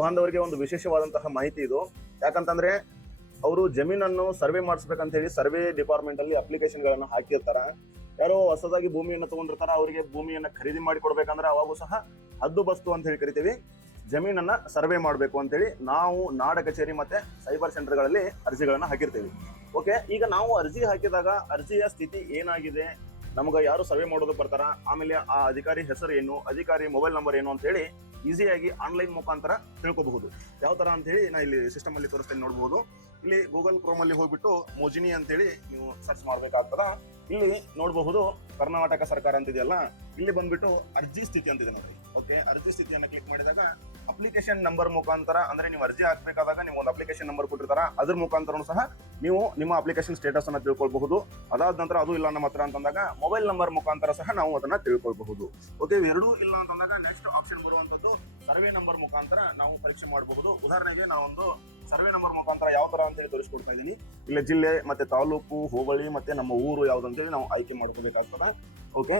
ಬಾಂಧವರಿಗೆ ಒಂದು ವಿಶೇಷವಾದಂತಹ ಮಾಹಿತಿ ಇದು. ಯಾಕಂತಂದ್ರೆ ಅವರು ಜಮೀನನ್ನು ಸರ್ವೆ ಮಾಡಿಸ್ಬೇಕಂತ ಹೇಳಿ ಸರ್ವೆ ಡಿಪಾರ್ಟ್ಮೆಂಟ್ ಅಲ್ಲಿ ಅಪ್ಲಿಕೇಶನ್ ಗಳನ್ನ ಹಾಕಿರ್ತಾರ. ಯಾರೋ ಹೊಸದಾಗಿ ಭೂಮಿಯನ್ನು ತಗೊಂಡಿರ್ತಾರ, ಅವರಿಗೆ ಭೂಮಿಯನ್ನ ಖರೀದಿ ಮಾಡಿ ಕೊಡ್ಬೇಕಂದ್ರೆ ಅವಾಗೂ ಸಹ ಹದ್ದುಬಸ್ತು ಅಂತ ಹೇಳಿ ಕರಿತೀವಿ. ಜಮೀನನ್ನ ಸರ್ವೆ ಮಾಡಬೇಕು ಅಂತೇಳಿ ನಾವು ನಾಡ ಕಚೇರಿ ಮತ್ತೆ ಸೈಬರ್ ಸೆಂಟರ್ಗಳಲ್ಲಿ ಅರ್ಜಿಗಳನ್ನ ಹಾಕಿರ್ತೀವಿ. ಓಕೆ, ಈಗ ನಾವು ಅರ್ಜಿ ಹಾಕಿದಾಗ ಅರ್ಜಿಯ ಸ್ಥಿತಿ ಏನಾಗಿದೆ, ನಮ್ಗೆ ಯಾರು ಸರ್ವೆ ಮಾಡೋದಕ್ಕೆ ಬರ್ತಾರ, ಆಮೇಲೆ ಆ ಅಧಿಕಾರಿ ಹೆಸರು ಏನು, ಅಧಿಕಾರಿ ಮೊಬೈಲ್ ನಂಬರ್ ಏನು ಅಂತ ಹೇಳಿ ಈಸಿಯಾಗಿ ಆನ್ಲೈನ್ ಮುಖಾಂತರ ತಿಳ್ಕೊಬಹುದು. ಯಾವ ತರ ಅಂತ ಹೇಳಿ ನಾ ಇಲ್ಲಿ ಸಿಸ್ಟಮ್ ಅಲ್ಲಿ ತೋರಿಸ್ತೇನೆ, ನೋಡಬಹುದು. ಇಲ್ಲಿ ಗೂಗಲ್ ಕ್ರೋಮ್ ಅಲ್ಲಿ ಹೋಗ್ಬಿಟ್ಟು ಮೋಜಿನಿ ಅಂತೇಳಿ ನೀವು ಸರ್ಚ್ ಮಾಡ್ಬೇಕಾಗ್ತದ. ಇಲ್ಲಿ ನೋಡಬಹುದು ಕರ್ನಾಟಕ ಸರ್ಕಾರ ಅಂತಿದೆಯಲ್ಲ, ಇಲ್ಲಿ ಬಂದ್ಬಿಟ್ಟು ಅರ್ಜಿ ಸ್ಥಿತಿ ಅಂತಿದೆ ನೋಡಿ. ಓಕೆ, ಅರ್ಜಿ ಸ್ಥಿತಿಯನ್ನ ಕ್ಲಿಕ್ ಮಾಡಿದಾಗ ಅಪ್ಲಿಕೇಶನ್ ನಂಬರ್ ಮುಖಾಂತರ, ಅಂದ್ರೆ ನೀವು ಅರ್ಜಿ ಹಾಕ್ಬೇಕಾದಾಗ ನೀವು ಒಂದು ಅಪ್ಲಿಕೇಶನ್ ನಂಬರ್ ಕೊಟ್ಟಿರ್ತಾರ, ಅದ್ರ ಮುಖಾಂತರ ಸಹ ನೀವು ನಿಮ್ಮ ಅಪ್ಲಿಕೇಶನ್ ಸ್ಟೇಟಸ್ ಅನ್ನ ತಿಳ್ಕೊಳ್ಬಹುದು. ಅದಾದ ನಂತರ ಅದು ಇಲ್ಲ ನಮ್ಮ ಹತ್ರ ಅಂತಂದಾಗ ಮೊಬೈಲ್ ನಂಬರ್ ಮುಖಾಂತರ ಸಹ ನಾವು ಅದನ್ನ ತಿಳ್ಕೊಳ್ಬಹುದು. ಓಕೆ, ಎರಡೂ ಇಲ್ಲ ಅಂತಂದಾಗ ನೆಕ್ಸ್ಟ್ ಆಪ್ಷನ್ ಬರುವಂತದ್ದು ಸರ್ವೆ ನಂಬರ್ ಮುಖಾಂತರ ನಾವು ಪರೀಕ್ಷೆ ಮಾಡಬಹುದು. ಉದಾಹರಣೆಗೆ ನಾವೊಂದು ಸರ್ವೆ ನಂಬರ್ ಮುಖಾಂತರ ಯಾವ ತರ ಅಂತೇಳಿ ತೋರಿಸ್ಕೊಡ್ತಾ ಇದ್ದೀನಿ. ಇಲ್ಲಿ ಜಿಲ್ಲೆ ಮತ್ತೆ ತಾಲೂಕು, ಹೋಬಳಿ ಮತ್ತೆ ನಮ್ಮ ಊರು ಯಾವ್ದಂತೇಳಿ ನಾವು ಆಯ್ಕೆ ಮಾಡ್ಕೋಬೇಕಾಗ್ತದ. ಓಕೆ,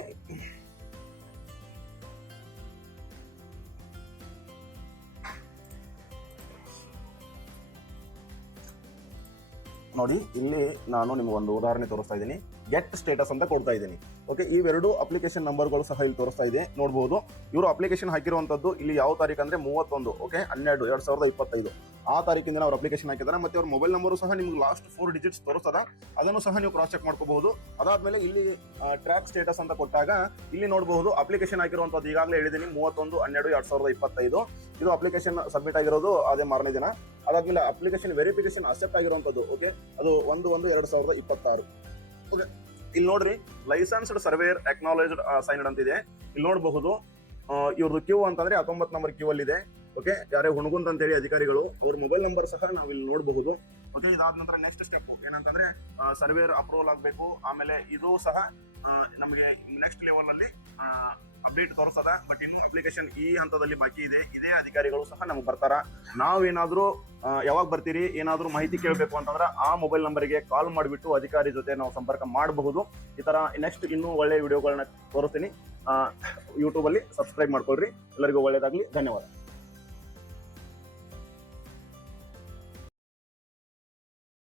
ನೋಡಿ ಇಲ್ಲಿ ನಾನು ನಿಮ್ಗೆ ಒಂದು ಉದಾಹರಣೆ ತೋರಿಸ್ತಾ ಇದ್ದೀನಿ. ಗೆಟ್ ಸ್ಟೇಟಸ್ ಅಂತ ಕೊಡ್ತಾ ಇದ್ದೀನಿ. ಓಕೆ, ಇವೆರಡು ಅಪ್ಲಿಕೇಶನ್ ನಂಬರ್ಗಳು ಸಹ ಇಲ್ಲಿ ತೋರಿಸ್ತಾ ಇದೆ, ನೋಡಬಹುದು. ಇವರು ಅಪ್ಲಿಕೇಶನ್ ಹಾಕಿರುವಂತದ್ದು ಇಲ್ಲಿ ಯಾವ ತಾರೀಕು ಅಂದ್ರೆ 31 ಓಕೆ 12 2025 ಆ ತಾರೀಕಿಂದ ಅವ್ರ ಅಪ್ಲಿಕೇಶನ್ ಹಾಕಿದ್ದಾರೆ. ಮತ್ತೆ ಅವ್ರ ಮೊಬೈಲ್ ನಂಬರು ಸಹ ನಿಮ್ಗೆ ಲಾಸ್ಟ್ 4 ಡಿಜಿಟ್ಸ್ ತೋರಿಸ್ತದ, ಅದನ್ನು ಸಹ ನೀವು ಕ್ರಾಸ್ ಚೆಕ್ ಮಾಡ್ಕೋಬಹುದು. ಅದಾದ್ಮೇಲೆ ಇಲ್ಲಿ ಟ್ರ್ಯಾಕ್ ಸ್ಟೇಟಸ್ ಅಂತ ಕೊಟ್ಟಾಗ ಇಲ್ಲಿ ನೋಡಬಹುದು ಅಪ್ಲಿಕೇಶನ್ ಹಾಕಿರುವಂತದ್ದು ಈಗಾಗಲೇ ಹೇಳಿದ್ದೀನಿ 31/12/2025. ಇದು ಅಪ್ಲಿಕೇಶನ್ ಸಬ್ಮಿಟ್ ಆಗಿರೋದು ಅದೇ ಮಾರನೇ ದಿನ. ಅದಾದ್ಮೇಲೆ ಅಪ್ಲಿಕೇಶನ್ ವೆರಿಫಿಕೇಶನ್ ಅಕ್ಸೆಪ್ಟ್ ಆಗಿರುವಂತದ್ದು ಓಕೆ ಅದು 1/1/2026. ಓಕೆ, ಇಲ್ಲಿ ನೋಡ್ರಿ ಲೈಸೆನ್ಸ್ಡ್ ಸರ್ವೇಯರ್ ಅಕ್ನಾಲೇಜ್ಡ್ ಸೈನ್ಡ್ ಅಂತಿದೆ. ಇಲ್ಲಿ ನೋಡಬಹುದು ಇವ್ರದ್ದು ಕ್ಯೂ ಅಂತಂದ್ರೆ 19 ನಂಬರ್ ಕ್ಯೂ ಅಲ್ಲಿ ಇದೆ. ಓಕೆ, ಯಾರೇ ಹುಣಗುಂದ್ ಅಂತ ಹೇಳಿ ಅಧಿಕಾರಿಗಳು, ಅವ್ರ ಮೊಬೈಲ್ ನಂಬರ್ ಸಹ ನಾವು ಇಲ್ಲಿ ನೋಡಬಹುದು. ಓಕೆ, ಇದಾದ ನಂತರ ನೆಕ್ಸ್ಟ್ ಸ್ಟೆಪ್ ಏನಂತಂದ್ರೆ ಸರ್ವೇಯರ್ ಅಪ್ರೂವಲ್ ಆಗಬೇಕು. ಆಮೇಲೆ ಇದು ಸಹ ನಮಗೆ ನೆಕ್ಸ್ಟ್ ಲೆವೆಲ್ ಅಲ್ಲಿ ಅಪ್ಡೇಟ್ ತೋರಿಸ್ತದ. ಬಟ್ ಇನ್ನು ಅಪ್ಲಿಕೇಶನ್ ಈ ಹಂತದಲ್ಲಿ ಬಾಕಿ ಇದೆ. ಇದೇ ಅಧಿಕಾರಿಗಳು ಸಹ ನಮ್ಗೆ ಬರ್ತಾರ. ನಾವೇನಾದ್ರೂ ಯಾವಾಗ ಬರ್ತೀರಿ, ಏನಾದ್ರೂ ಮಾಹಿತಿ ಕೇಳಬೇಕು ಅಂತಂದ್ರೆ ಆ ಮೊಬೈಲ್ ನಂಬರ್ಗೆ ಕಾಲ್ ಮಾಡಿಬಿಟ್ಟು ಅಧಿಕಾರಿ ಜೊತೆ ನಾವು ಸಂಪರ್ಕ ಮಾಡಬಹುದು. ಈ ತರ ನೆಕ್ಸ್ಟ್ ಇನ್ನೂ ಒಳ್ಳೆ ವಿಡಿಯೋಗಳನ್ನ ತೋರಿಸ್ತೀನಿ. ಯೂಟ್ಯೂಬ್ ಅಲ್ಲಿ ಸಬ್ಸ್ಕ್ರೈಬ್ ಮಾಡ್ಕೊಳ್ರಿ. ಎಲ್ಲರಿಗೂ ಒಳ್ಳೇದಾಗ್ಲಿ. ಧನ್ಯವಾದ.